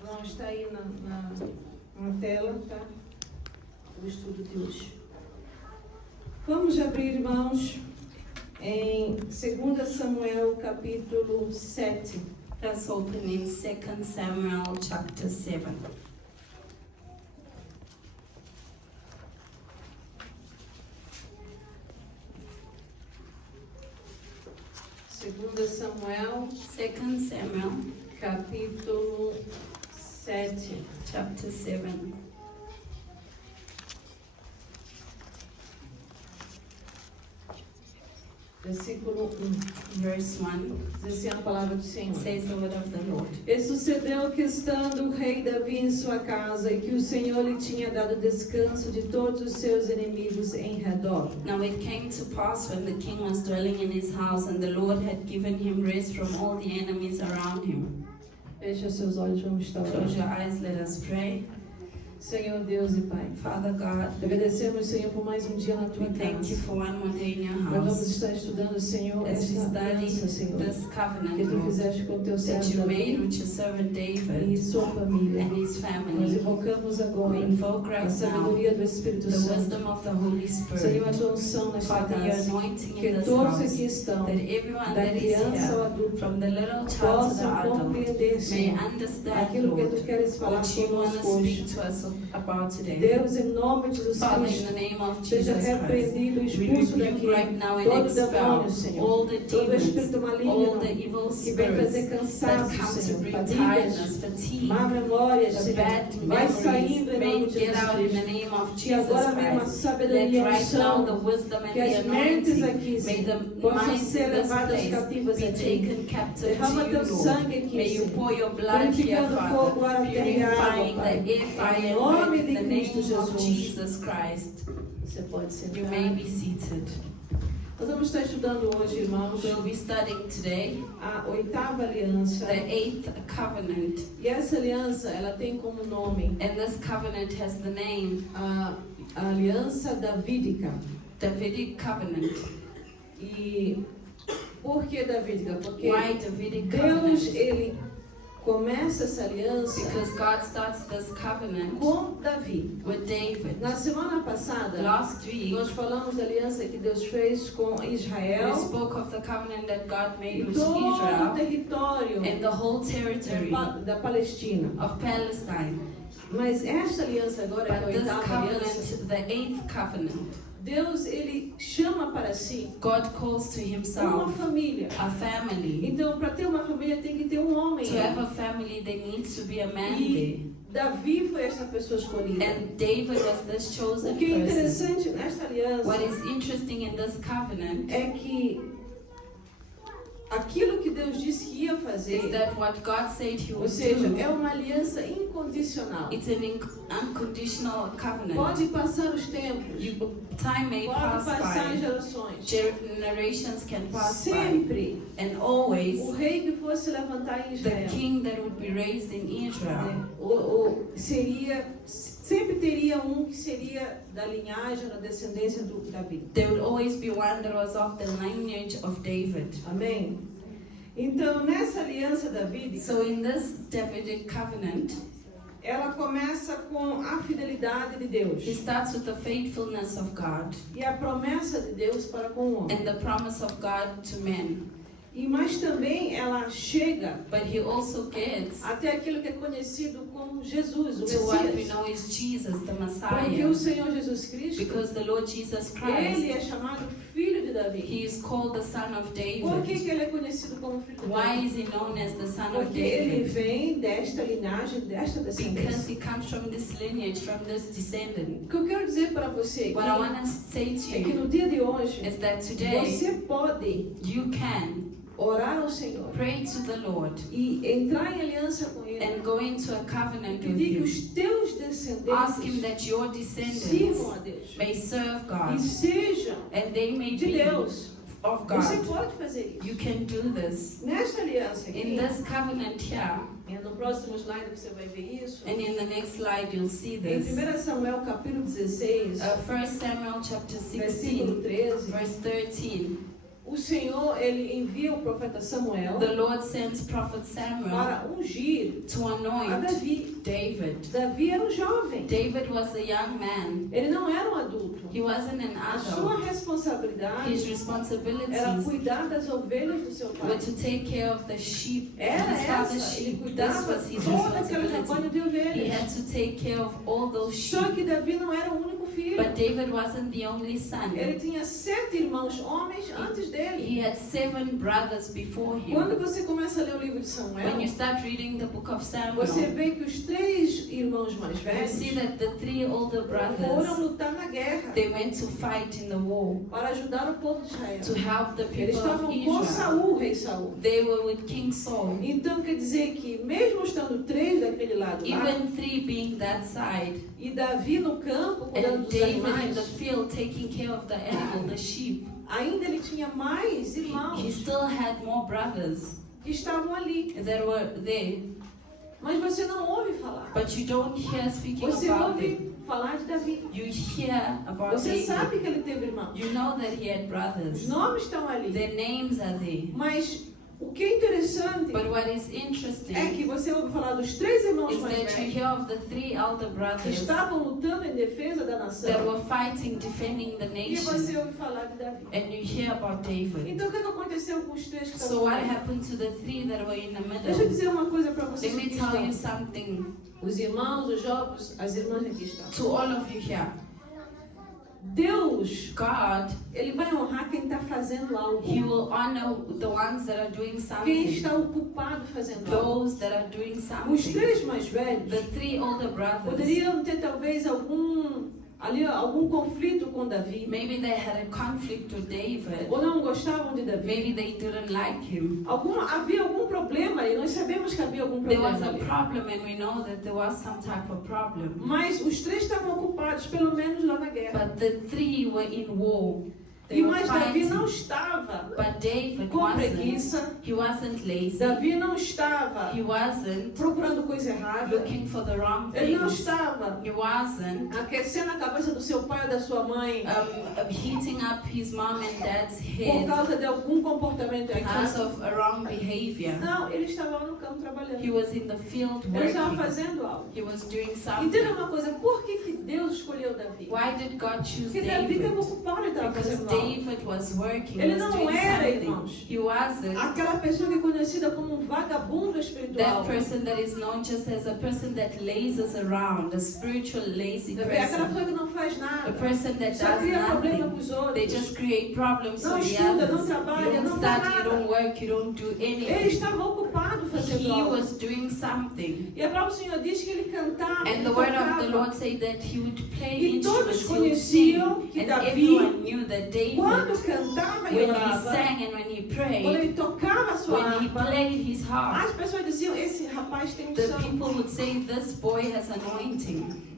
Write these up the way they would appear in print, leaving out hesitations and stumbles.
João, está aí na tela, tá? O estudo de hoje. Vamos abrir, irmãos, em 2 Samuel, capítulo 7. Let's open in 2 Samuel chapter 7. Segunda Samuel, 2 Samuel capítulo 7. chapter 7. Versículo 1. Verse 1 Diz assim a palavra do Senhor. says the word of the Lord. E sucedeu que, estando o rei Davi em sua casa, e que o Senhor lhe tinha dado descanso de todos os seus inimigos em redor. Now it came to pass when the king was dwelling in his house, and the Lord had given him rest from all the enemies around him. Feche seus olhos, vamos estar Close your orando. eyes, let us pray. Senhor Deus e Pai, Father God, agradecemos, Senhor, por mais um dia na Tua we thank you casa. for one more day in your Nós vamos house. estar estudando, Senhor, As we esta aliança, study Senhor, this que covenant, Tu Lord, fizeste com o Teu that servo you made Davi with your servant e David sua família. and his Nós family. invocamos We agora invoke a right now sabedoria do Espírito the Santo. wisdom of the Holy Senhor, Spirit. a Tua unção nesta Father, your casa. anointing Que in this todos house, aqui estão, that everyone da that is criança ao here, adulto, from the little child to the possam adult, compreender, may Senhor, understand, aquilo que Tu Lord, queres falar what you want conosco to hoje. speak to us about today. Deus, em nome de Jesus Father, in Cristo, the name of seja Jesus Christ, repreendido e we expulso rebuke daqui right now and todo expel demônio, Senhor, all the todo demons, espírito all maligno the evil que vem trazer spirits that cansaço, come to Senhor, bring fadigas, tiredness, fatigue, má memórias, the Senhor. bad Vai saindo memories, em may nome de get Jesus out in the Cristo. name of Que Jesus agora venha uma Christ. sabedoria Let e right now the unção, wisdom que and as the mentes anointing, aqui, may the Senhor, possam minds ser in this levadas place cativas be a Ti. taken captive Derrama to Teu you, Lord. sangue aqui, May you Senhor, pour your blood here, purificando o fogo Father, ar, terra e água, purifying the Pai. air, fire, Em and nome earth, in de the Cristo name of Jesus. Jesus Christ. Você pode You may sentar. be seated. Nós vamos estar estudando hoje, irmãos, We'll be studying today a 8ª aliança. the 8th covenant, E essa aliança, ela tem como nome and this covenant has the name a aliança davídica. Davidic covenant. E por que davídica? Porque Why Davidic Deus, covenant? ele começa essa aliança Because God starts this covenant com Davi. with David. Na semana passada, Last week, nós falamos da aliança que Deus fez com we Israel spoke of the covenant that God made e with todo o Israel território and the whole territory da Palestina. of Palestine. Mas esta aliança agora, que é a But this 8ª aliança, covenant, the 8th covenant, Deus, ele chama para si God calls to uma himself família. a family. Então, para ter uma família tem que ter um homem. To have a family, there needs to be a man there. E Davi foi essa pessoa escolhida. And David was this O chosen que é person. interessante nesta aliança What is interesting in this covenant é que aquilo que Deus disse que ia is fazer, that what God said he ou would seja, do, é uma aliança incondicional. it's an unconditional covenant. Pode passar os tempos, Time may pode pass passar by, gerações. generations can pass by, Sempre and always o rei que fosse levantar em the Israel king that would be raised in Israel, sempre teria um que seria da linhagem, da descendência do Davi. there would always be one that was of the lineage of David. Amém? Então, nessa aliança davídica, So in this Davidic covenant, ela começa com a fidelidade de Deus it starts with the faithfulness of God e a promessa de Deus para com o homem. and the promise of God to men. Mas também ela chega But he also gets até aquilo que é conhecido como Jesus, o to what we Messias. know is Jesus, the Porque o Messiah. Senhor Jesus Cristo, Because the Lord Jesus ele Christ, é chamado filho de Davi. he is called the son of Por que, David. que ele é conhecido como filho de Why Davi? is he known as the son of Porque ele David? vem desta linhagem, desta Because descendência. he comes from this lineage, from this descendant. O que eu quero dizer para você What I want to say to é que no you dia de hoje is that today você pode you can orar ao Senhor pray to the Lord e entrar em aliança com Ele, and go into a covenant with pedir que him. os teus Ask him descendentes that your sirvam descendants a Deus may serve e God sejam and they may de be Deus. of Você God. pode fazer You isso. can do this. Nesta aliança In aqui, this covenant here, no próximo slide você vai ver isso. and in the next slide you'll see Em this. 1 Samuel capítulo 16, 1 Samuel chapter versículo 16, 13, verse 13. o o Senhor ele envia o profeta Samuel the Lord sent Prophet Samuel para ungir to a anoint Davi. David. Davi era um jovem. David was a young man. Ele não era um adulto. He wasn't an A sua adult. responsabilidade His era responsibilities cuidar das ovelhas do seu pai. were to take care of the sheep, Era his father's essa. Ele sheep. This cuidava was his todo aquele rebanho responsibility. de He ovelhas. had to take care of all those Só sheep. que Davi não era o único filho. But David wasn't the only son. Ele tinha 7 irmãos homens antes dele. He had 7 brothers before Quando him. você começa a ler o livro de When Samuel, you start reading the book of você Samuel, vê que os 3 irmãos mais you velhos see that the 3 older foram brothers, lutar na guerra they went to fight in the war para ajudar o povo de to Israel. help the Eles people of estavam com Israel. Saul, rei Saul. They were with King Saul. Então quer dizer que mesmo estando 3 daquele lado lá, Even 3 being that side, e Davi no campo cuidando and dos David in the animais, field taking care of the animal, the sheep. ainda ele tinha mais He irmãos still had more brothers que estavam ali. that were there, Mas você não ouve falar. but you don't hear speaking Você about them. ouve falar de Davi. You hear about Você David. sabe que ele teve irmãos. You know that he had Os brothers. nomes estão ali. Their names are there. Mas o que é interessante But what is é interesting que você ouve falar dos 3 irmãos is mais that you velhos hear of the 3 elder que brothers estavam lutando em defesa da that nação. were fighting, defending the E você nation, ouve falar de Davi. and you hear about David. Então o que aconteceu com os 3 que So estavam what ali? happened to the 3 that were in the Deixa eu middle? dizer uma coisa para vocês Let me que tell you estão. something Os irmãos, os jovens, as irmãs aqui estão. to all of you here. Deus, God, Ele vai honrar quem está fazendo algo. He will honor the ones that are doing Quem something, está ocupado fazendo algo. those that are doing Os something. 3 mais velhos The 3 older brothers, poderiam ter talvez algum conflito com Davi. maybe they had a conflict with David. Ou não gostavam de Davi. Maybe they didn't like him. Havia algum problema ali. Nós sabemos que havia algum There problema was a ali. problem, and we know that there was some type of problem. Mas os 3 estavam ocupados, pelo menos lá na guerra. But the 3 were in war. They E were mas Davi fighting. não estava But David com wasn't. preguiça. He wasn't lazy. Davi não estava He wasn't procurando coisa errada. looking for the wrong Ele não things. estava He wasn't aquecendo a cabeça do seu pai ou da sua mãe heating up his mom and dad's por head causa de algum comportamento because errado. of a wrong behavior. Não, ele estava lá no campo He trabalhando. was in the field Ele estava working. fazendo algo. He was doing Entenda something. uma coisa, por que Deus escolheu Davi? Why did God choose Porque Davi estava David? ocupado, ele estava Because fazendo algo. David was working, Ele was não doing era, something. irmãos, He wasn't aquela pessoa que é conhecida como um vagabundo that espiritual. person that is known just as a person that lazes around, a spiritual lazy Aquela person, pessoa que não faz a nada. person that Só does cria problema nothing. para os They outros. just create problems Não for the estuda, não others. trabalha, You don't não faz study, you nada. don't work, you don't do Ele anything. estava ocupado fazendo He algo. was doing something. E a palavra do Senhor diz que ele cantava, And ele the word of the tocava. Lord said that he would play E todos instruments, he would sing. conheciam que And Davi, everyone knew that David, quando cantava e when he orava, sang and when he quando prayed, ele tocava a sua when he harpa, played his harp, as pessoas diziam, esse rapaz tem the unção. people would say, this boy has anointing.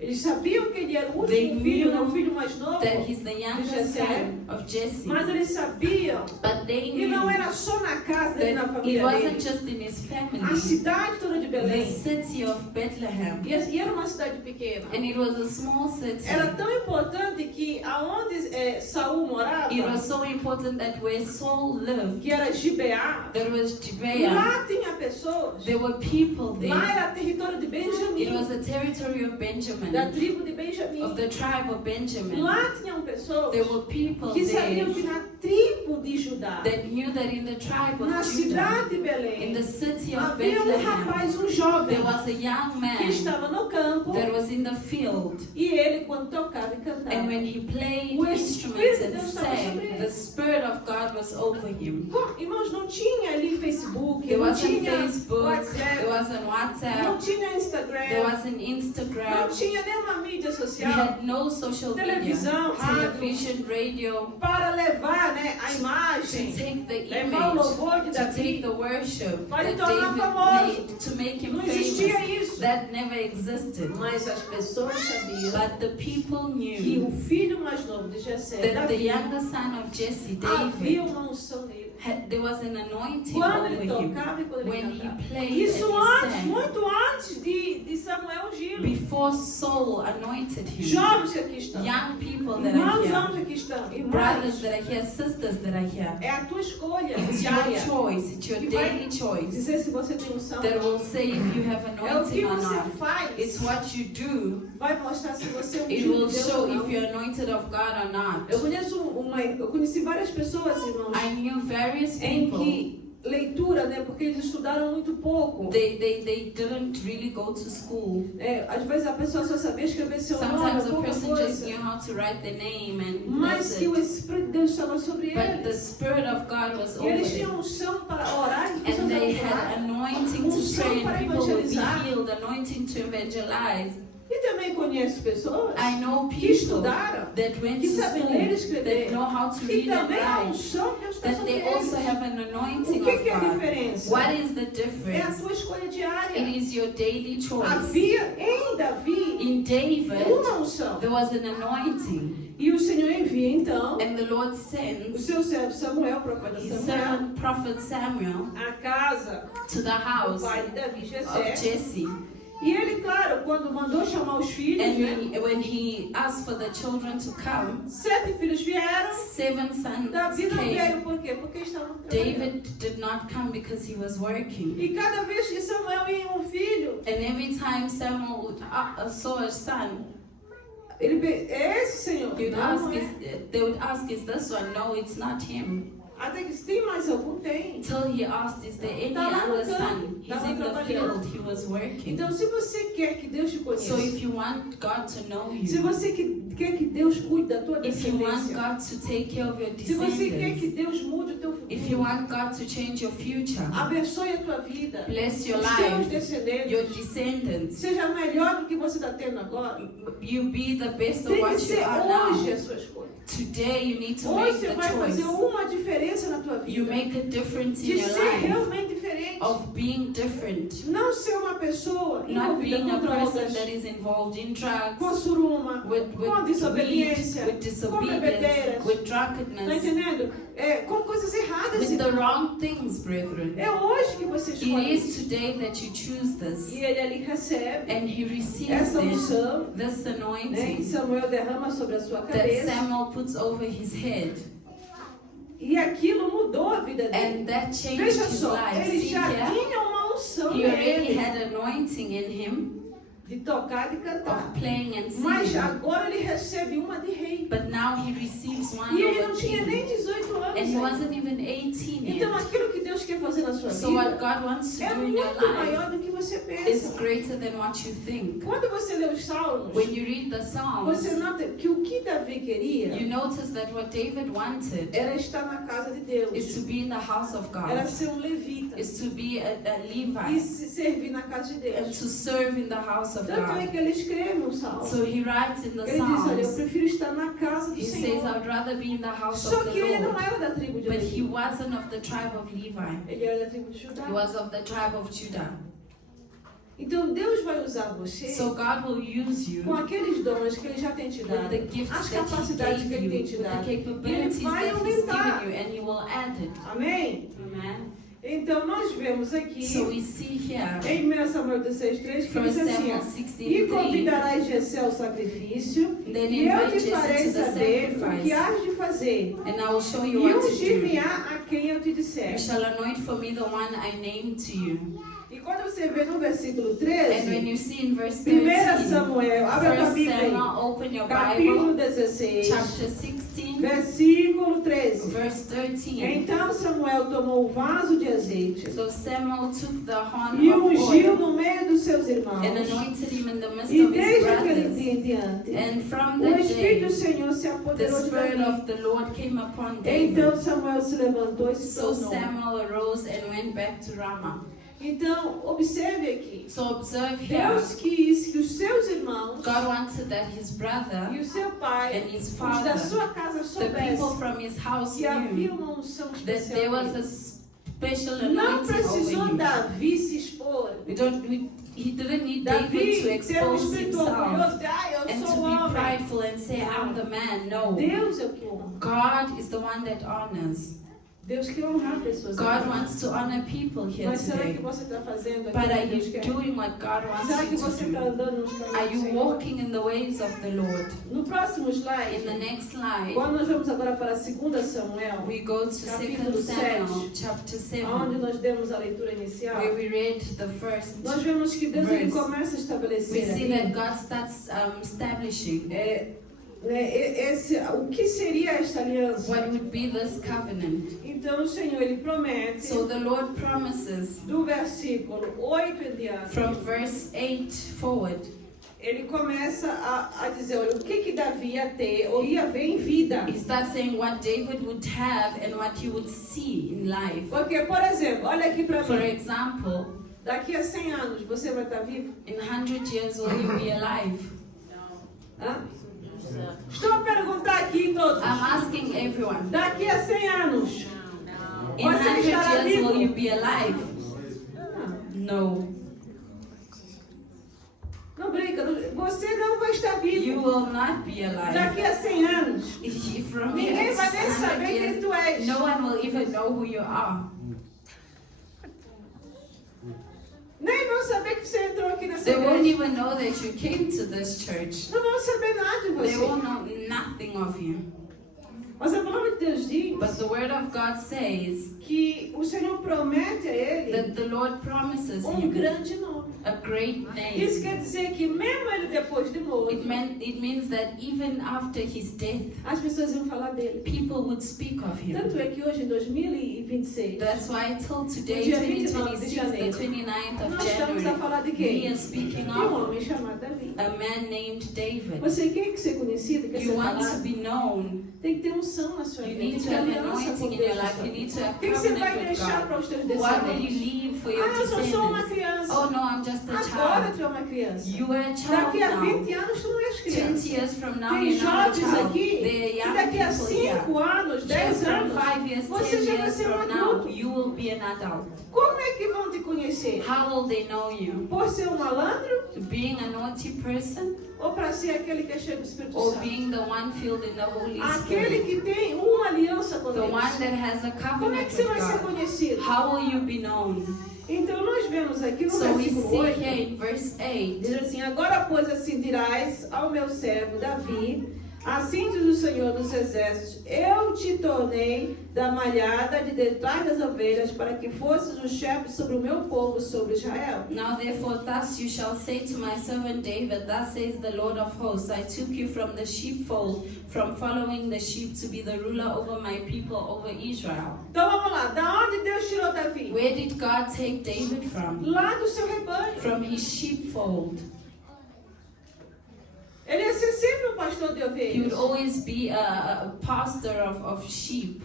Eles sabiam que ele era o They último filho, knew não o filho mais novo, That he's the youngest Jesse. son of Jesse. mas eles sabiam But they que não knew era só na casa dele, na that it família wasn't dele. just in his A family, cidade toda de the Belém. city of Bethlehem. E era uma cidade pequena. And it was a small city. Era tão importante que aonde Saul morava, It was so important that where Saul lived, que era Gibeá, there was Gibeah. lá tinha pessoas. There were people Lá there. era território de It Benjamim, was a territory of da Benjamin, tribo de of Benjamim. the tribe of Benjamin. Lá tinham pessoas There were people que sabiam there que na tribo de Judá, that knew that in the tribe na of Judah, cidade de in Belém, the city of havia Bethlehem, rapaz, jovem, there was a young que man estava no campo that was in the field. e ele, quando tocava e cantava, And when he played O instruments Espírito de and Deus estava sobre sang, ele. the Spirit of God was over him. Irmãos, não tinha ali Facebook, There não wasn't tinha Facebook, there WhatsApp, wasn't não WhatsApp, tinha there Instagram, wasn't não Instagram, tinha nenhuma mídia we social had no social media, Televisão, rádio. television, radio, para levar, né, a to imagem, take the levar o image, louvor de to take Davi. the worship Para that tornar David famoso. made, to make him Não existia famous. isso. That never existed. Mas as pessoas sabiam But the people que knew o filho mais novo de Jessé, that the Davi, younger son of Jesse, havia David, uma unção nele. there was an anointing Quando over ele him tocava e quando ele when he cantava. played Isso and he antes, sang. muito antes de Samuel ungí-lo. Before Saul anointed him. Jovens que aqui estão. Young people that are Irmãos, here. homens que aqui estão. Brothers Irmãs, that are here. Sisters that are here. é a tua escolha It's diária. your choice. It's your Que vai daily choice. dizer se você tem unção. That will say if you have É o que anointing or você not. faz. It's what you do. Vai mostrar se você é um It filho will de Deus show ou não. if you're anointed of God or not. Eu conheci várias pessoas, irmãos, I knew various em people. que leitura, né? Porque eles estudaram muito pouco. They didn't really go to school. Às vezes a pessoa só sabia escrever seu nome, Sometimes a pouca person just coisa. knew how to write their name and Mas that's que o it. Espírito de Deus estava sobre But the eles. Spirit of God was E over eles them. tinham unção para orar e as And pessoas they eram had orar. anointing to Unção pray para and people would be evangelizar. healed, anointing to evangelize. E também conheço pessoas I know que people estudaram, that went que to sabem ler e school, escrever, that know how to que read and também há write, unção que Deus está that sobre they eles. also have an O anointing que of é a God. diferença? What is the É a difference? tua escolha diária. It is your daily choice. Havia em Davi In David, uma unção. there was an anointing, E o Senhor envia então and the Lord o sends seu servo Samuel, o profeta his Samuel, servant prophet Samuel à casa to the do house pai de Davi, of Jessé. Jesse. E ele, claro, quando mandou chamar os filhos, And né? when he asked for the children to come, 7 filhos vieram. 7 sons Davi não came. veio por quê? Porque estavam trabalhando. David did not come because he was working. E cada vez que Samuel ia em um filho, And every time Samuel would, saw a son, é esse Senhor. he would Não, ask, não é. they would ask, is this one? No, it's not him. Até que se tem mais algum, tem. Till he asked, is there any Tá lá no other campo, son? He's tava in the trabalhando. field, he was working. Então, se você quer que Deus te So conheça, if you want God to know se you, você quer que Deus cuide da tua if you want descendência, God to take care of your se você quer que descendants, Deus mude o teu if you futuro, want God to change your future, abençoe a tua vida, bless your os teus life, descendentes, your descendants, seja melhor do que você está tendo agora. you be the best of Tem que what you ser are hoje now. a sua escolha. Today you need to Hoje make você the vai fazer choice. uma diferença na tua You vida. make a difference in De your ser life, realmente diferente. of being different, Não ser uma pessoa not envolvida being com a person drogas, that is involved in drugs, com suruma, with com weed, desobediência, with com disobedience, bebedeiras. with Tá drunkenness, entendendo? Com coisas erradas. with the irmão. wrong things, brethren. É hoje que você It escolhe is isso. today that you choose this, E ele ali recebe and he receives essa this, unção, this né, que anointing Samuel derrama sobre a sua that cabeça. Samuel puts over his head, E aquilo mudou a vida dele. and that changed Veja his só, life. ele See já here, tinha uma unção he already nele had anointing in him de tocar e de cantar. of playing and Mas singing, agora ele recebe uma de rei. but now he receives one E ele of não a tinha king, nem 18 anos. and he ainda. wasn't even 18 Então yet. aquilo que Deus quer fazer na sua So what vida God wants to é do in your muito life maior do que você is pensa. greater than what you think. Quando você lê os Salmos, When you read the Psalms, você nota que o que Davi you queria notice that what David wanted era estar na casa de is Deus. to be in the house of Era God, ser um levita. is to be a E Levite, se servir na casa de and Deus. to serve in the house of Tanto é God. que ele escreve um salmo. So he writes in the Ele diz, olha, eu Psalms, prefiro estar na casa do he says, Senhor. I'd rather be in the house Só of que the ele não Lord. era da tribo de But he Levi. wasn't of the tribe of Levi. Ele era da tribo de Judá. He was of the tribe of Judah. Então Deus vai usar você So God will use you com aqueles dons que Ele já tem te with dado, the gifts as that he capacidades que gave Ele you, tem te with the dado. capabilities Ele vai that he's aumentar. given you, and he will add it. Amém? Amen. Então nós vemos aqui So we see here, em 1 Samuel 16:3 que 1 diz assim, Samuel ó, e 16:3, convidarás Jessé ao sacrifício, then e eu invite te farei Jesse to the saber o que sacrifice, has de fazer, and I will show you e what to do. ungir-me-á a quem eu te You disser. shall anoint for me the one I named to you. E quando você vê no versículo And 13, when you see in verse 1 13, Samuel, abre a tua 1 Bíblia aí, Samuel, open your Bible, capítulo 16, chapter 16, versículo 13. verse 13. Então Samuel tomou o vaso de azeite So Samuel took the horn e of ungiu oil no meio dos seus irmãos. and anointed him in the midst E of his desde aquele brothers. dia em diante, And from o that Espírito day, do Senhor se the apoderou de Spirit Davi. of the Lord came upon Então David. Samuel se levantou e se So tornou. Samuel arose and went back to Ramah. Então, observe aqui. So observe here, Deus quis que os seus irmãos God wanted that his brother e o seu pai, and his os da father, sua casa the people soubessem from his house que havia knew uma unção that there especial. was nele. a special Não anointing precisou over him. Davi se expor. He didn't need Davi David to ter um expose espírito himself orgulhoso de, eu and to sou be homem. prideful and say, I'm the man. No. Deus é o que honra. God is the one that honors. Deus quer honrar pessoas. God aqui. wants to honor people here Mas será que today. você está fazendo But aquilo are que Deus you quer? doing what God wants Será que you to você está do? andando nos caminhos Are do you Senhor? walking in the ways of the Lord? No próximo In slide, the next slide, quando nós vamos agora para 2 Samuel, we go to 2 Capítulo Samuel 7, chapter onde 7, nós demos a leitura inicial, where we read the first. nós vemos que Deus ele verse. começa a We estabelecer see that aqui, God starts establishing o que seria esta aliança. what would be this covenant. Então o Senhor ele promete, So the Lord promises do versículo 8 em diante, from verse 8 forward, ele começa a dizer, olha, o que Davi ia ter ou ia ver em vida. he starts saying what David would have and what he would see in life. Porque, por exemplo, olha aqui para For mim, example, daqui a 100 anos você vai estar vivo? in 100 years will you be alive? Hã? Estou a perguntar aqui em todos. I'm asking everyone. Daqui a 100 anos. In Você 100 estará years vivo? will you be alive? Ah, No. não brinca, você não vai estar vivo. You will not be alive. Daqui a 100 anos. From here Ninguém to vai nem 100 saber quem years, tu és. no one will even know who you are. Nem vão saber que você entrou aqui nessa They won't igreja. even know that you came to this church. Não vão saber nada de They will você. know nothing of you. Mas a palavra de Deus diz But the word of God says que o Senhor promete a ele that the Lord promises him grande nome. a great Isso name. quer dizer que mesmo ele depois de morto, It means that even after his death, as pessoas iam falar dele. people would speak of him. Tanto é que hoje, em 2026, That's why till today, Dia 29 de 2026, the janeiro, 29th of nós estamos a January, falar de we quem? are speaking De um of homem chamado Davi. a man named David. Você quer ser conhecido, quer You ser want to falado? be known. Tem que ter unção na sua You vida. need Tem to que ter have aliança com anointing in Deus. your na life. sua You vida. need to have O que você vai covenant with deixar God. para os teus What will you descendentes? leave for your Ah, eu só sou uma descendants? criança. Oh no, I'm just a Agora child. tu é uma criança. You are a child Daqui a now. 20 anos tu não és 20 criança. years from now, Tem you're not a jovens child. aqui There are que young daqui a people here. 5 anos, 10 Just from anos, 5 years, você 10 já vai years ser um from now, adulto. you will be an adult. Como é que vão te conhecer? How will they know you? Por ser um malandro Being a naughty person ou para ser aquele que é cheio do Espírito or Santo? being the one filled in the Holy Aquele Spirit? que tem uma aliança com The one Deus. that has a Como é covenant que você with vai ser God. conhecido? How will you be known? Então nós vemos aqui no So we versículo see 8, here in verse 8, diz assim, agora pois assim dirás ao meu servo Davi, assim diz o Senhor dos Exércitos, eu te tornei da malhada de detrás das ovelhas para que fosses o chefe sobre o meu povo, sobre Israel. now therefore thus you shall say to my servant David, thus says the Lord of hosts, I took you from the sheepfold, from following the sheep to be the ruler over my people, over Israel. Então vamos lá, da onde Deus tirou Davi? Where did God take David from? Lá do seu rebanho. From his sheepfold. Ele ia ser sempre um pastor de He would ovelhas, always be a pastor of sheep,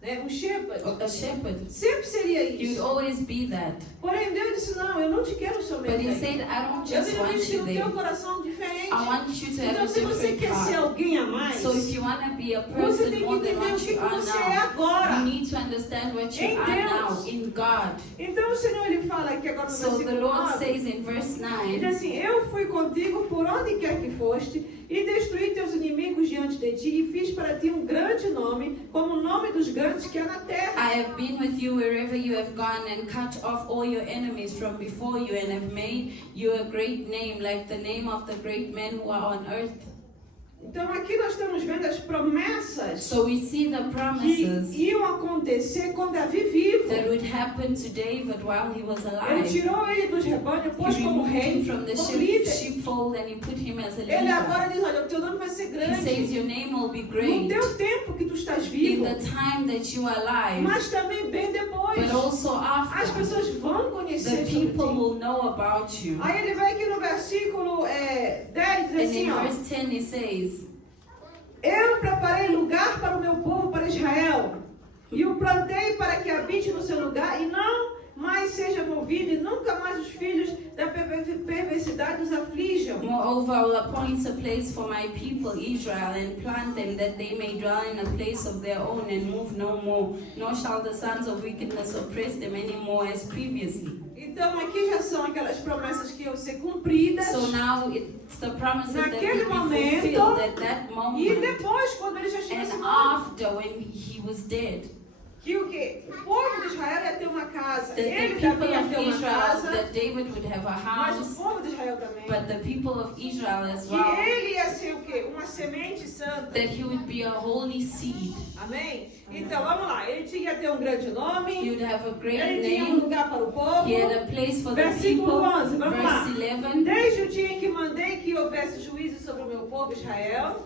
né? Um shepherd. a shepherd. Sempre seria He would isso. always be that. Porém Deus disse, não, eu não te quero But somente he aí. said, I don't Eu just tenho want visto you no there. teu coração diferente. I want you to have Então a se você different quer ser heart. alguém a mais, So if you want to be a você person tem que more than entender o what que you are você é now, agora. you need to understand what you Em are now Deus. in God. Então o Senhor ele fala aqui agora no So the versículo Lord 9, says in verse ele diz 9, assim, eu fui contigo por onde quer que foste e destruí teus inimigos diante de ti e fiz para ti um grande nome, como o nome dos grandes que há na terra. I have been with you wherever you have gone and cut off all your enemies from before you and have made you a great name like the name of the great men who are on earth. Então aqui nós estamos vendo as promessas So we see the promises que iam acontecer com Davi vivo. that would happen to David while he was Ele alive. tirou ele dos rebanhos, pôs He como removed rei, him from the como líder. sheepfold and he put him as a Ele leader. agora diz, olha, o teu nome vai ser He says grande. your name will be No great teu tempo que tu estás in vivo, the time that you are alive, mas também bem depois. but also As after. pessoas vão The conhecer sobre people ti. will know about you. Aí ele vai aqui no versículo 10, diz And assim, in ó. verse 10 he says, Eu preparei lugar para o meu povo, para Israel, e o plantei para que habite no seu lugar, e não mais seja movido, e nunca mais os filhos da perversidade os aflijam. moreover, I will appoint a place for my people Israel and plant them that they may dwell in a place of their own and move no more, nor shall the sons of wickedness oppress them any more as previously. Então aqui já são aquelas promessas que iam ser cumpridas. So now it's the promises that Naquele will be momento, fulfilled at that E moment depois, quando ele já estivesse and morto, after when he was dead. que o quê? O povo de Israel ia ter uma casa. That Ele the também people ia of ter uma Israel, casa, that David would have a mas o house, povo de Israel também. but the people of Israel as Que well, ele ia ser o quê? Uma semente santa. that he would be a holy seed. Amém? Então, vamos lá. Ele tinha que ter um grande He nome. would have a great Ele tinha um name. lugar para o povo. He had a place for the Versículo people. 11, vamos lá. Verse 11. Desde o dia em que mandei que houvesse juízo sobre o meu povo Israel,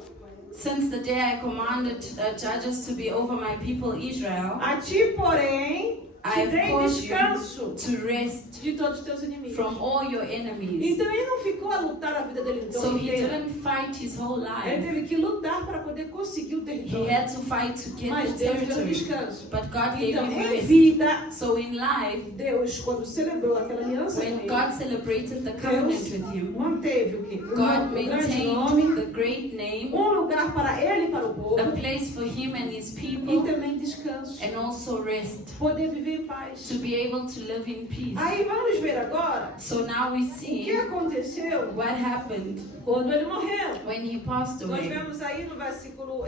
Since the day I commanded judges to be over my people Israel, a ti, porém, te I have dei caused you descanso to rest de todos os teus inimigos. from all your enemies. Então ele não ficou a lutar a vida dele So he inteira. didn't fight his whole Ele life. teve que lutar para poder conseguir o He território. had to fight to get Mas the Deus deu territory. descanso. But God gave Então, him em rest. vida, So in life, Deus, quando celebrou aquela aliança com when ele, God celebrated the covenant Deus with him, manteve o quê? God Um grande maintained nome, the great name, um lugar para ele e para o povo, a place for him and his e people, também descanso. and also rest, Poder viver em paz. to be able to live in peace. Aí vamos ver agora So now we o que see aconteceu what happened quando ele morreu. when he passed Nós away. vemos aí no versículo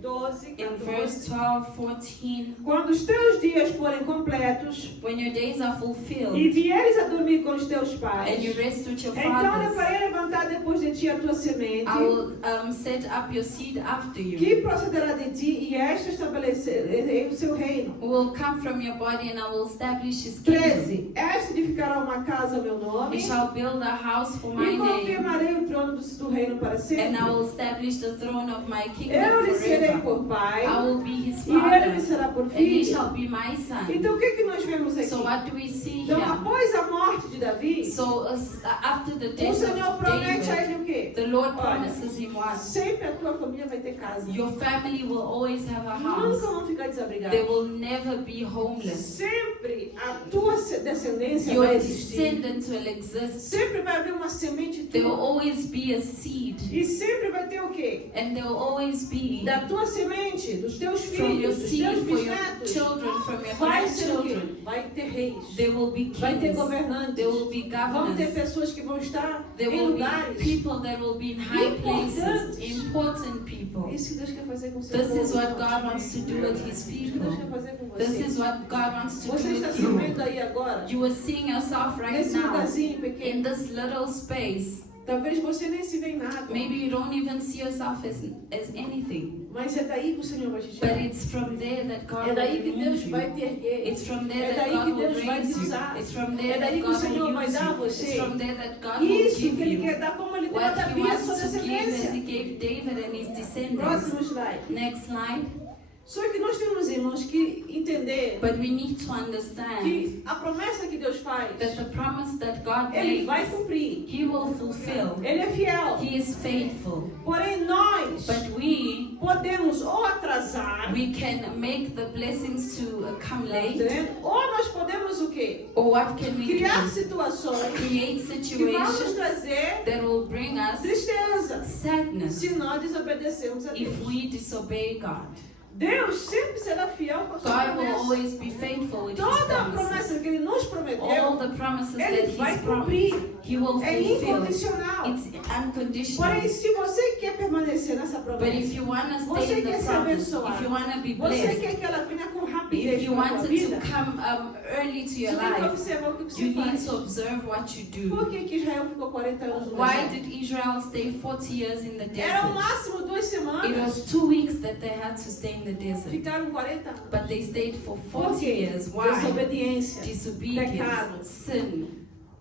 12, In 14, verse 12, 14, quando os teus dias forem completos when your days are fulfilled e vieres a dormir com os teus and pais, you rest with your então eu fathers, farei levantar depois de ti a tua semente, I will set up your seed after que you, procederá de ti, e esta estabelecerei o seu reino. who will come from your body, and I will establish his kingdom. 13. Esta edificará uma casa ao meu nome, He shall build a house for my e name, confirmarei o trono do reino para and sempre. I will establish the throne of my Eu kingdom lhe serei forever. por pai, I will be his e ele father, me será por and he filho. shall be my son. Então o que nós vemos aqui? So what do we see Então, here? após a morte de Davi, So after the o death Senhor of promete a David, ele o quê? the Lord Olha, promises him what? sempre a tua família vai ter casa. Your family will always have a Nunca house. vão ficar desabrigados. They will never be homeless. Sempre a tua descendência Your vai existir. descendants will exist. Sempre vai haver uma semente There will tua. always be a seed. E sempre vai ter o quê? And there will always be Da tua semente, dos teus from your filhos, dos seed, teus for your bisnetos. children, from your Vai ser o quê? grandchildren. Vai ter reis. There will be Vai ter kings. governantes. There will be Vão ter governors. pessoas que vão estar There em will be lugares. people that will be in high places, Importantes. important people. Isso que Deus quer fazer com o seu This povo. is what God wants to do with his Isso que people. Deus quer fazer com This você. is what God wants to do Você está with se you. vendo aí agora? You are seeing yourself right Nesse now lugarzinho in pequeno. this little space. Talvez você nem se vê em nada. Maybe you don't even see yourself as anything. Mas é daí que o Senhor vai te But tirar. it's from there that God É daí will que remove Deus vai you. te erguer. It's from there É that daí God que will Deus vai raise te you. usar. It's from É there daí that que o God Senhor vai will dar a use you. It's você from there that God will isso que give Ele you quer dar, como Ele deu a what He Davi e a wants sua to give as descendência. He gave David and his descendants. Próximo slide. Next slide. Só que nós temos, irmãos, que entender But we need to understand que a promessa que Deus faz, that the promise that God Ele vai makes, cumprir. He will fulfill. Ele é fiel. He is faithful. Porém, nós But we podemos ou atrasar, we can make the blessings to come late, ou nós podemos o quê? or what can we Criar do? situações Create que vão nos situations trazer that will bring us tristeza sadness se nós desobedecemos a Deus. if we disobey God. Deus sempre será fiel com a sua God will promessa. always be faithful with His Toda a promises. promessa que Ele nos All prometeu the promises Ele that vai He's cumprir. promised, He will é fulfill. incondicional. It's unconditional. Porém, se você quer permanecer nessa But promessa, if you want to Você stay in quer the ser promise, abençoado. if you want to be você blessed, quer que ela venha com rapidez if you para a tua wanted vida, to come early to você your tem que life, observar o que você you need faz. to observe what you do. Por que Israel ficou 40 anos no Why deserto? did Israel stay 40 years in the Era o desert? máximo 2 It semanas. was 2 weeks that they had to stay in the desert. Ficaram 40 anos. But they stayed for Por 40 quê? years. Why? Desobediência. Disobedience, Pecado. sin.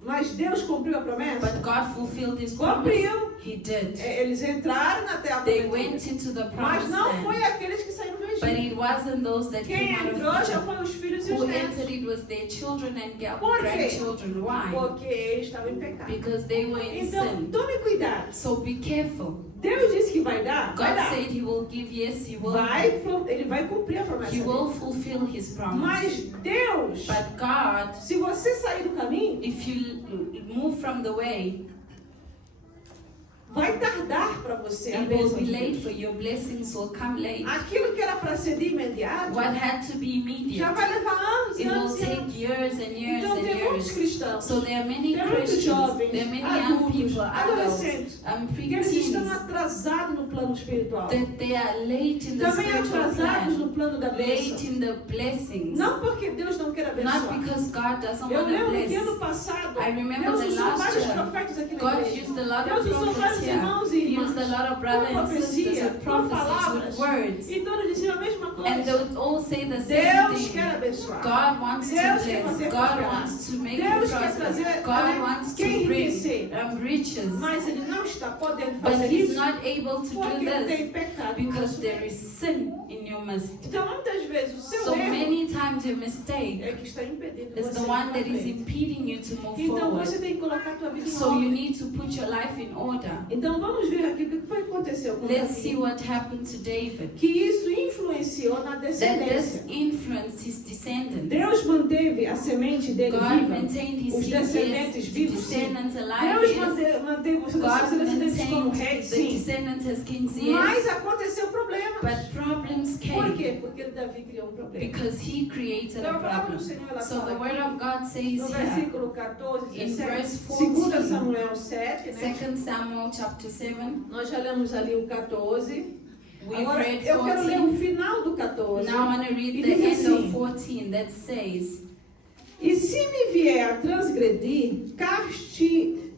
Mas Deus cumpriu a promessa? But God fulfilled His promise. Cumpriu. He did. Eles entraram na terra They prometida. went into the Mas promised não land. foi aqueles que saíram do But Egito. it wasn't those that Quem came out entrou of já Egypt. foram os filhos e os Who netos. entered it was their children and Por quê? grandchildren. Why? Porque eles estavam em pecado. Because they were in Então, sin. tome cuidado. So be careful. Deus disse que vai dar, vai God dar. said He will give, yes, He will. Ele vai cumprir a promessa He dele. will fulfill His promise. Mas Deus, But God, se você sair do caminho, if you move from the way, vai tardar para você. A It will bênção be de late Deus. for you. Blessings will come late. Aquilo que era para ser de imediato, What had to be já immediate, vai levar anos e it will anos e anos. take years and years Então and tem muitos years. cristãos, So there are many tem muitos Christians, jovens, there are many young adultos, people, adults, adolescentes, que eles preteens, estão atrasados no plano espiritual. that they are late in the Também spiritual atrasados plan, no plano da bênção. late in the blessings. Não porque Deus não quer Not abençoar. because God doesn't Eu want to lembro que bless. ano passado, I remember Deus the usou last vários year, profetas aqui na God igreja. used a lot of Deus usou prophets vários here. irmãos e He irmãs used a lot of com brothers and sisters profecia, with com prophecies, palavras. with words. E todos diziam a mesma And coisa. they would all say the same Deus thing. quer abençoar. God wants to Deus quer bless. fazer God prosperar. wants to make you Deus quer prosper. trazer God wants to quem bring enriquecer. riches. Mas ele não está podendo But fazer He's isso not able to porque do tem this pecado. because there is sin in your midst. Então muitas vezes o seu So erro many times your mistake é que está impedindo is você the de ir one pra that is frente. impeding you to move Então forward. você tem que colocar a tua vida em So you ordem. need to put your life in order. Então vamos ver aqui o que foi que aconteceu com Let's see Davi. what happened to David. Que isso influenciou na That this descendência. influenced his descendants. Deus manteve a semente dele God viva. maintained his Os seed, descendentes yes, the vivos, sim. descendants alive, Deus yes. manteve os seus God descendentes como maintained reis, the sim. descendants as kings, yes. Mas aconteceu problemas. But problems Por came quê? Porque Davi criou um problema. because he created Então a a palavra do problem. Senhor ela So the fala word aqui, of God says no here, versículo 14, in 17, verse 2 14, Samuel 7, né? 2 Samuel chapter 7, Nós já lemos ali o 14. we've Agora read eu quero ler 14. o final do 14. Now I want to read E the diz end assim: of 14 that says, E se me vier a transgredir,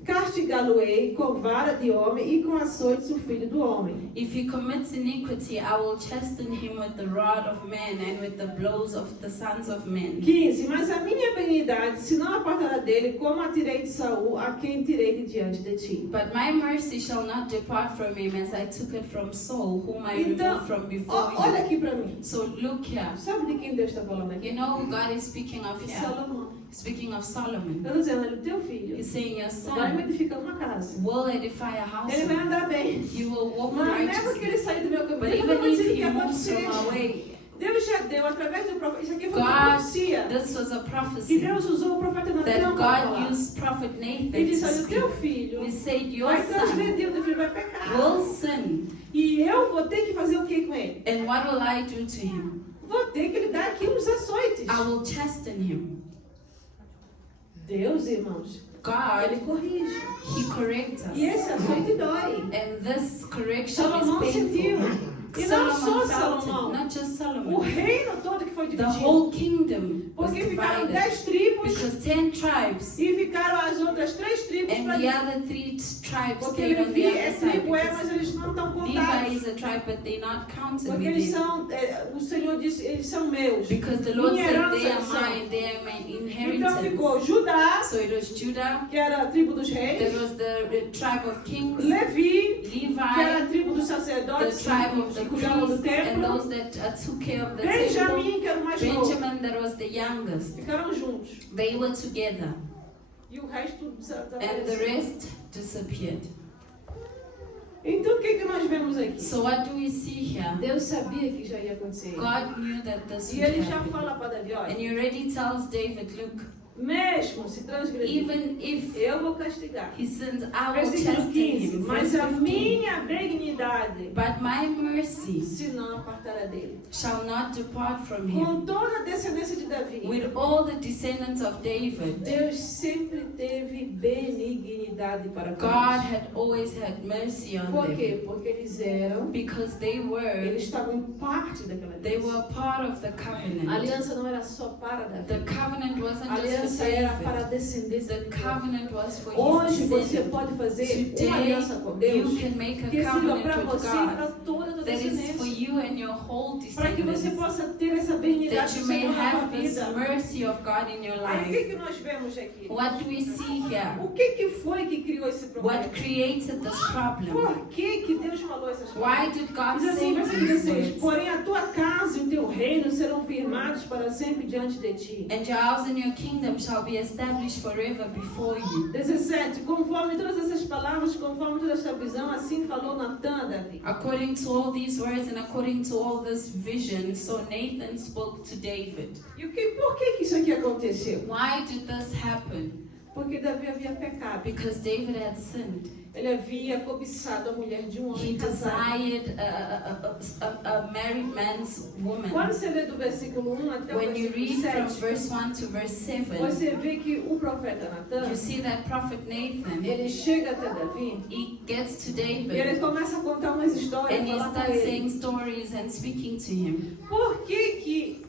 castigá-lo-ei com vara de homem e com açoites o filho do homem. if he commits iniquity, I will chasten him with the rod of men and with the blows of the sons of men. 15. Mas a minha benignidade se não apartará dele, como a tirei de Saul, a quem tirei de diante de ti. But my mercy shall not depart from him as I took it from Saul, whom I Então, removed from before olha you. aqui para mim. So look here. Sabe de quem Deus está falando aqui? You know who God is speaking of De here? Salomão. Speaking of Solomon. Eu estou dizendo, olha, o teu filho He's saying your vai me son edificar uma casa. will edify a Ele vai household. andar bem. You will walk Mas mesmo que righteously. ele sair do meu caminho, But Deus não even vai if dizer o he que moves from acontecer. our way, Deus já deu através do profeta. Isso aqui foi uma God, profecia. this was a Que prophecy Deus usou o profeta Natan that para falar. God used Prophet Nathan Ele disse, to olha, o teu speak. filho He said, your vai son transgredir, o teu filho vai pecar. will sin. E eu vou ter que fazer o que com ele? And what will I do to him? Vou ter que lhe dar aqui uns açoites. I will chasten him. Deus, irmãos, ele God, corrige. he corrects E us. esse açoite dói. And this correction Salomão is sentiu. painful. E não só Solomon felt it, Salomão. not just O Solomon. reino todo que foi The dividido. whole kingdom was Porque ficaram divided 10 tribos because 10 tribes e ficaram as outras 3 tribos and para the other 3 tribes Porque stayed on the Levi other é side. tribo, mas Because eles não estão Levi contados. is a tribe, but they're not counted Porque with eles it. são, o Senhor disse, eles são meus. Because the Lord Minha said herança they are eles são. mine, they are my Então inheritance. ficou Judá, So it was Judah, que era a tribo dos there reis. was the tribe of kings, Levi, que era Levi, a tribo dos the sacerdotes tribe of the que cuidavam do priests, and templo. those that took care of the temple. Benjamim, que era o mais novo. Benjamin, that was the youngest. Ficaram juntos. They were together, E o resto and the desapareceu. rest disappeared. Então o que nós vemos aqui? So what do we see here? Deus sabia que já ia acontecer. God knew that this E would ele já happen. fala para Davi, olha, And he already tells David, look, mesmo se transgredir, even if eu vou castigar. he sins, I will Versículo chasten 15. him. Mas Verse a 15. minha benignidade But my mercy se não apartará dele. shall not depart from him. Com toda a descendência de Davi, With all the descendants of David, Deus sempre teve benignidade para com God eles. had always had mercy on Por them. quê? Porque eles eram, Because eles estavam parte daquela they aliança. were part of the A covenant. aliança não era só para Davi. The covenant wasn't A just aliança for era para David. a descendência The de Deus. covenant was for Hoje his você descendants. pode fazer uma Today, aliança com Deus you can make que a sirva para covenant with você e para God toda a tua that is for descendência. you and your whole Para que você descendants, possa ter essa benignidade that do you may Senhor na tua have this vida. mercy of God in your Aí o life. que nós vemos aqui? What do we see here? O que foi que criou esse problema? What created this problem? Por que Deus falou essas coisas? Why did God Diz assim, say versículo these 16: words? Porém a tua casa e o teu reino serão firmados para sempre diante de ti. And your house and your kingdom shall be established forever before you. 17: Conforme todas essas palavras, conforme toda esta visão, assim falou Natan a Davi. According to all these words and according to all this vision, so Nathan spoke to David. E por que isso aqui aconteceu? Why did this happen? Porque Davi havia pecado. Because David had sinned. Ele havia cobiçado a mulher de um He homem casado. desired a married man's woman. Quando você lê do versículo 1 até o When you versículo read from 7, verse 1 to verse 7, você vê que o profeta you Natan, see that prophet Nathan, ele chega até Davi he gets to e ele David começa a contar umas histórias, and he falar com starts ele. saying stories and speaking to him. Por que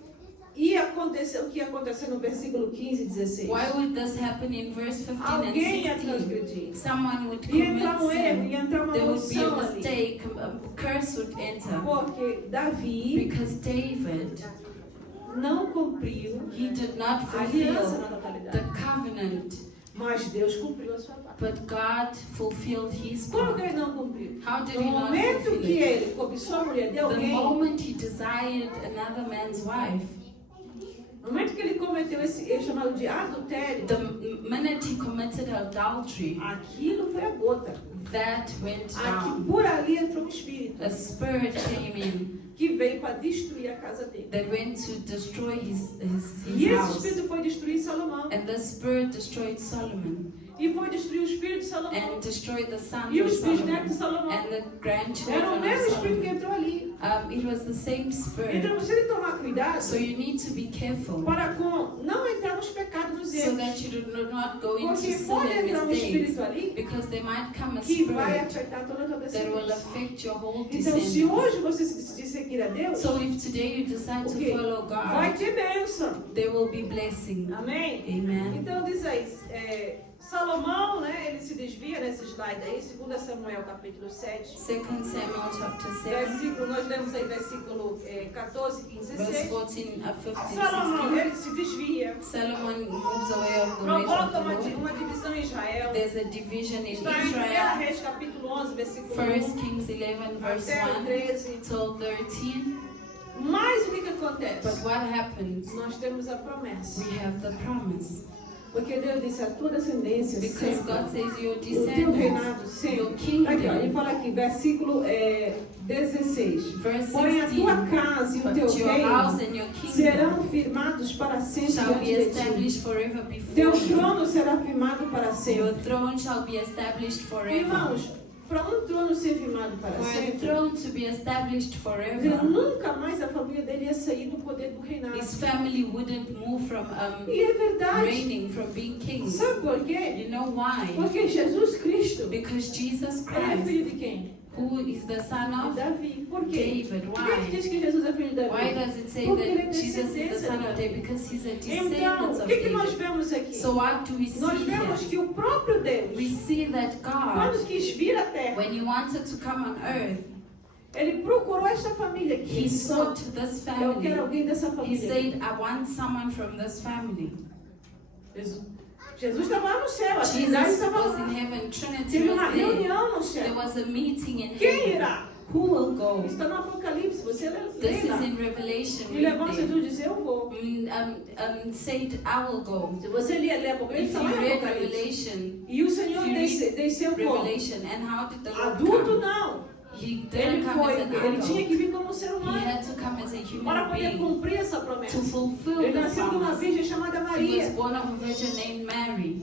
ia acontecer o que ia acontecer no versículo 15 e 16? Why would this happen in verse 15 Alguém ia and 16? transgredir. Someone would Ia commit entrar um erro, sin. ia entrar uma There would be a maldição ali. mistake, a curse would enter. Porque Davi Because David, não cumpriu he did not a aliança na fulfill totalidade. the covenant, Mas Deus cumpriu a sua parte. but God fulfilled his Como que part. ele não cumpriu? How did No he not momento fulfill que it? ele cobiçou a mulher de The alguém, moment he desired another man's wife, no momento que ele cometeu esse chamado de adultério, the minute he committed adultery, aquilo foi a gota. that went Aqui, down. por ali entrou um espírito A spirit came in que veio para destruir a casa dele. that went to destroy his E esse house. espírito foi destruir Salomão. And the spirit destroyed Solomon E foi destruir o espírito de Salomão. and destroyed the sons E of os bisnetos de Solomon Salomão. and the Era o grandchildren mesmo of espírito que Solomon. entrou ali. It was the same spirit. Então você tem que tomar cuidado So you need to be careful para com não entrar nos pecados dos so erros. that you do not go into Porque sin pode and entrar um mistakes, espírito ali because there might come a que vai spirit afetar toda a tua that will descendência. affect your whole Então, se descendants. hoje você se decidir seguir a Deus, So if today you decide o to quê? follow Vai God, ter bênção. there will be blessing. Amém? Amen. Então diz aí, Salomão, né, ele se desvia nesse slide aí, 2 Samuel capítulo 7, 2 Samuel chapter 7, versículo, nós lemos aí versículo 14, 15, verse 16. 14, 15, Salomão, 16. ele se desvia, Solomon moves away of the ways of provoca the uma Lord. divisão em Israel. There's a division in Está em 1 Israel. Reis capítulo 11, versículo 1 1 Kings 11 verse até o 1 13. till 13. Mas o que acontece? But what happens? Nós temos a promessa. We have the promise. Porque Deus disse a tua descendência Because sempre. God says your O teu descendants, reinado sempre. your Aqui, ó, ele kingdom. fala aqui, versículo 16. Verse Porém a 16. tua casa e o teu But your house reino and your kingdom serão firmados para sempre shall be diante de ti. established forever Teu before you. trono será firmado para Your sempre. throne shall be established forever. Irmãos, para um trono ser firmado para For a sempre, throne to be established forever, nunca mais a família dele ia sair do poder do reinado. his family wouldn't move from E é verdade. reigning, from being kings. Sabe por quê? You know why? Porque Jesus Cristo, Because Jesus ele é Christ, filho de quem? who is the son De of Davi. Por quê? David, Por que why? diz que Jesus é filho de Davi? Why does it say Porque ele é that Jesus is the descendência son de of Davi. David? Because he's a Então, descendant o of que nós David. vemos aqui? So what do we see Nós vemos here? que o próprio Deus, We see that quando God, quis vir à terra, when he wanted to come on earth, ele procurou esta família aqui. he Ele disse, "Não, sought this eu quero family. alguém dessa He família. said, I want someone from this family. Jesus estava lá no céu, a Trindade Jesus estava was in lá. heaven, Trinity Teve uma was there. reunião no There céu. was a meeting in Quem heaven. irá? Who will go? Está no Apocalipse, você lê This lá. is in Revelation. E levanta Read there. Jesus e diz, eu vou. Said, I will go. Se você ler Apocalipse, If está you lá em read Apocalipse. Revelation, E o Senhor if you desceu como? Revelation, and how did the Lord Adulto come? não. He Ele didn't come foi, as an ele tinha adult. que vir como ser He humano had to come as a para human poder being cumprir essa to promessa. fulfill Ele the nasceu de uma promise. virgem chamada He was Maria. born of a virgin named Mary.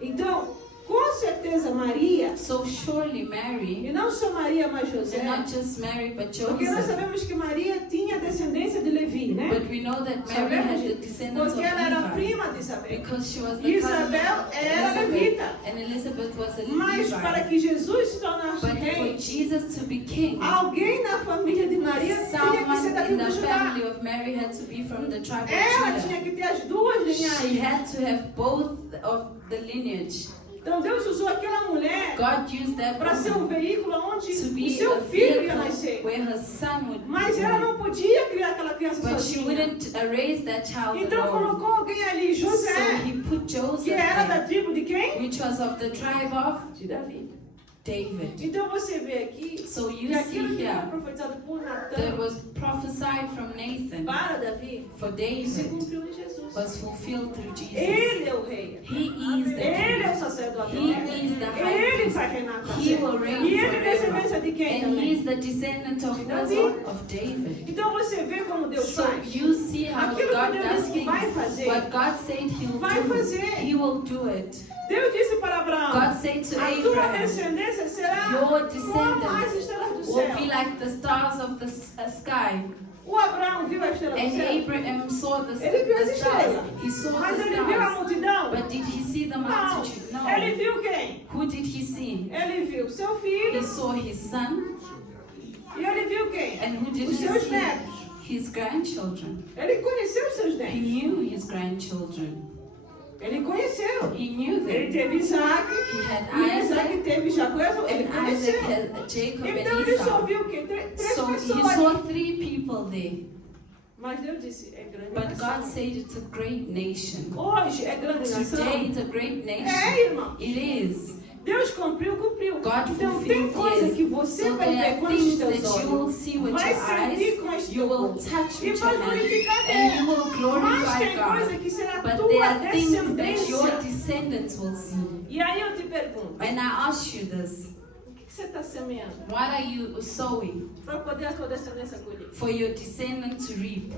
Então, com certeza Maria, So surely Mary, e não só Maria, mas José, and not just Mary but porque nós Joseph, sabemos que Maria tinha descendência de Levi, né? but we know that Mary Sabemos had the disso, descendants of porque ela era Levi prima de Isabel. because she was the Isabel cousin era of Elizabeth, levita. and Elizabeth was a Mas para Levite. que Jesus se tornasse But for rei, Jesus to be king, alguém na família de Maria tinha que ser someone da in tribo the de Judá. family of Mary had to be from the tribe Ela of Judah. tinha que ter as duas She linhagens. had to have both of the lineage. Então Deus usou aquela mulher God used that para ser um woman veículo onde to o be seu a filho ia vehicle nascer. where her son would Mas ela não podia criar aquela criança but she sozinha. wouldn't raise that child Então alone. colocou alguém ali, So José, he put Joseph que era da there, tribo de quem? which was of the tribe of De Davi. David. Então você vê aqui So you que aquilo see que foi here profetizado por that Natan was prophesied from Nathan para Davi for se David cumpriu em Jesus. was fulfilled through Jesus. Ele é o rei. He is the Ele é o king. sacerdote. He is the high Ele priest. vai reinar para He sempre. will reign E ele é descendência forever. de quem And he também? is the descendant of Davi. what? Of David. Então você vê como Deus So faz. you see how Aquilo que God Deus does disse que vai things. fazer, fazer. What God said He Vai will do, fazer. He will do it. Deus disse para Abraão, God said to a tua Abraham, descendência será your como as descendants estrelas do will céu. be like the stars of the sky. O Abraão viu a estrela do And céu, Abraham saw the ele viu as stars. estrelas, He saw mas the ele viu a stars. multidão? But did he see the Não, multitude? ele No. viu quem? Who did he see? Ele viu seu filho He saw his son. e ele viu quem? And who did Os he seus see? netos. His grandchildren. Ele conheceu os seus He netos. knew his grandchildren. Ele conheceu. He knew Ele them. teve Isaac, He had e Isaac Isaac, teve Jacó, ele and Isaac conheceu. had Jacob Então and ele só Esau. viu o quê? Três So he pessoas. saw 3 people there. Mas Deus disse, é grande But God nação. said it's a great nation. Hoje é grande Today nação. it's a great É, nation. irmão. It is. Deus cumpriu. God Então tem fulfilled coisa yes. que você So vai there ver are com os things teus that you will olhos, see with vai your sentir com eyes, este you will corpo touch e with vai your hands, glorificar and you Deus. will Mas glorify tem coisa God. que será But tua there are things that descendência. your descendants will see. E aí eu te pergunto, And I ask you this, o que você está semeando what are you sowing para poder a tua descendência colher? for your descendants to reap?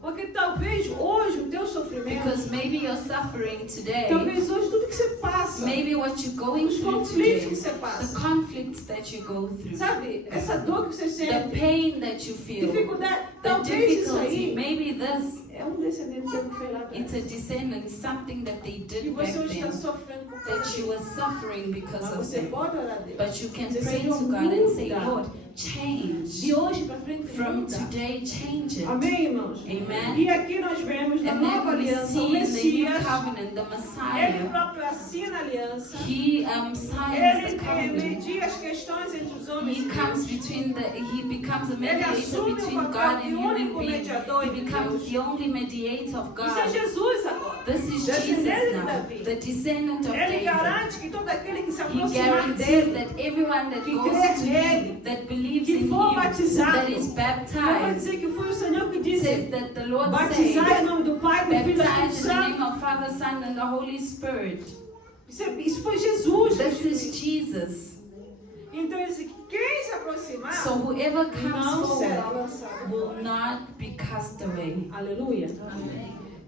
Porque talvez hoje o teu sofrimento, Because maybe you're suffering today, talvez hoje tudo que você passa, maybe what you're going os through conflitos today, que você the passa, conflicts that you go through, sabe? Essa dor que você the sente, pain that you feel, dificuldade, the talvez isso difficulty, aí maybe this, é um descendente teu que fez lá atrás. it's a descendant, something that they E did back você hoje está then, sofrendo por causa that you disso. were suffering because Mas of você them. pode orar a Deus. But you can Dizer, pray Senhor, to God and say, muda. Lord, change. De hoje para frente, From muda. today, change it. Amém, irmãos? Amen. E aqui nós vemos na And nova then we aliança o see in the new Messias, covenant, the ele Messiah, próprio assina a aliança, he signs the ele covenant. media as questões entre os homens He e comes Deus. he becomes a Ele mediator assume o between papel God de and human único being. mediador He entre becomes Deus. the only mediator of Isso é God. Jesus agora. This is Descendente Jesus de now, Davi. the descendant of Ele David. garante que todo aquele que se He aproximar guarantees dele, that everyone that que goes crê to nele, him, that believes que in for him, batizado, that is eu vou baptized, dizer que foi o Senhor que says disse, that the Lord batizar said, em nome do Pai, do Filho e do Espírito baptized in the name Santo. of Father, Son, and the Holy Spirit. Isso foi Jesus. This is Jesus. Então ele disse, quem se aproximar So whoever comes não será forward lançado. will not be cast away. Aleluia.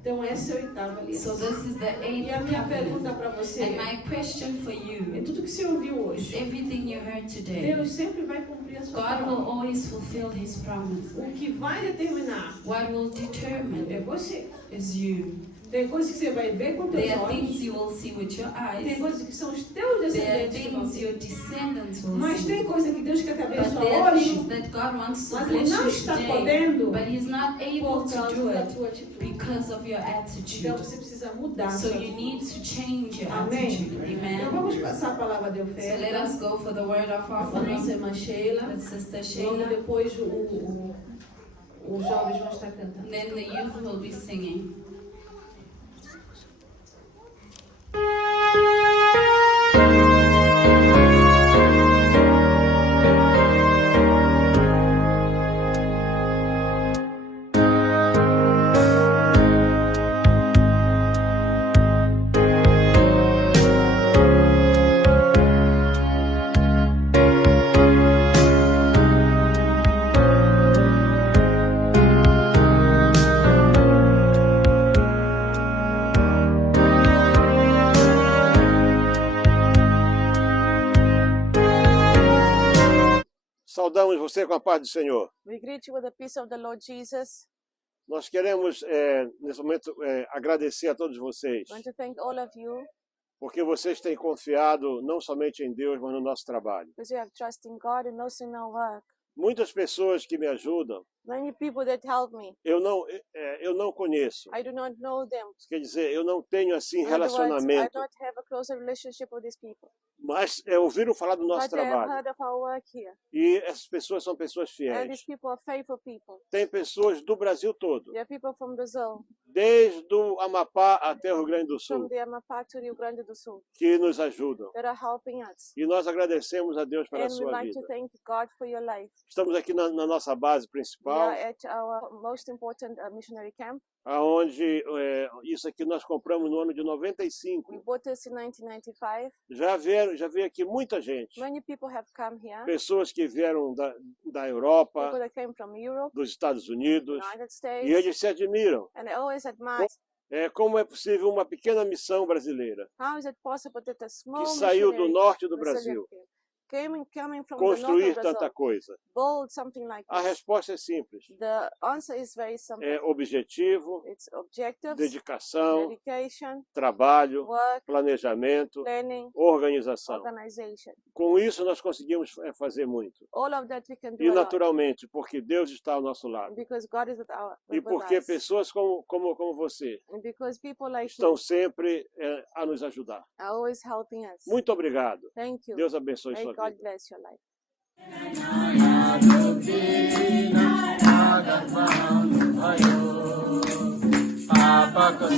Então essa é a oitava So aliança. this is the E a eighth minha covenant. pergunta para você And my question for é you tudo que você ouviu is hoje. everything you heard today. Deus sempre vai cumprir a sua God will palavra. always fulfill His promise. O que vai determinar What will é determine você. is you. Tem coisas que você vai ver com teus There are olhos. things you will see with your Tem eyes. coisas que são os teus There are descendentes que vão things ver. your descendants will Mas see. tem coisa que Deus quer te But there abençoar are hoje, things that God wants to mas Ele bless não you está today. podendo But He's not able por to causa do da it tua atitude. because of your Então attitude. você precisa mudar. So sua you atitude. need to change your Amém. attitude. Então Amen. vamos passar a palavra de So let oferta. us go for the word of A nossa offering. irmã Sheila. With Sister Logo Sheila. depois os jovens vão estar cantando. And then the youth will be singing. Saudamos você com a paz do Senhor. We greet you with the peace of the Lord Jesus. Nós queremos, nesse momento, agradecer a todos vocês, I want to thank all of you porque vocês têm confiado não somente em Deus, mas no nosso trabalho. because you have trust in God and also in our work. Muitas pessoas que me ajudam, Many people that help me, eu não conheço. I do not know them. Quer dizer, eu não tenho assim In other words, I relacionamento, don't have a closer relationship with these people. mas ouviram falar do nosso But they have trabalho. heard of our work here. E essas pessoas são pessoas And fiéis. these people are faithful people. Tem pessoas do Brasil todo, There are people from Brazil, desde o Amapá até o Rio Grande do from Sul, the Amapá to Rio Grande do Sul, que nos ajudam. that are helping us. E nós agradecemos a Deus pela And we'd sua like vida. to thank God for your life. Estamos aqui na nossa base We principal, are at our most important missionary camp, aonde Isso aqui nós compramos no ano de 95. We bought this in 1995. Já veio aqui muita gente. Many people have come here. Pessoas que vieram da People Europa, that came from Europe, dos Estados Unidos, United e States, eles se admiram. and they always admire Como é possível uma pequena missão brasileira how is it possible that a small que saiu do missionary norte do Brazilian Brasil coming from the north construir of Brazil, tanta coisa? build something like A this? resposta é simples. The answer is very simple. É objetivo, It's objectives, dedicação, dedication, trabalho, work, planejamento, planning, organização. organization. Com isso nós conseguimos fazer muito. All of that we can do E a lot, naturalmente, porque Deus está ao nosso lado. because God is E with porque us. pessoas como você And because people like estão you sempre a nos ajudar. are always helping us. Muito obrigado. Thank you. Deus abençoe May sua God vida. bless your life. Papa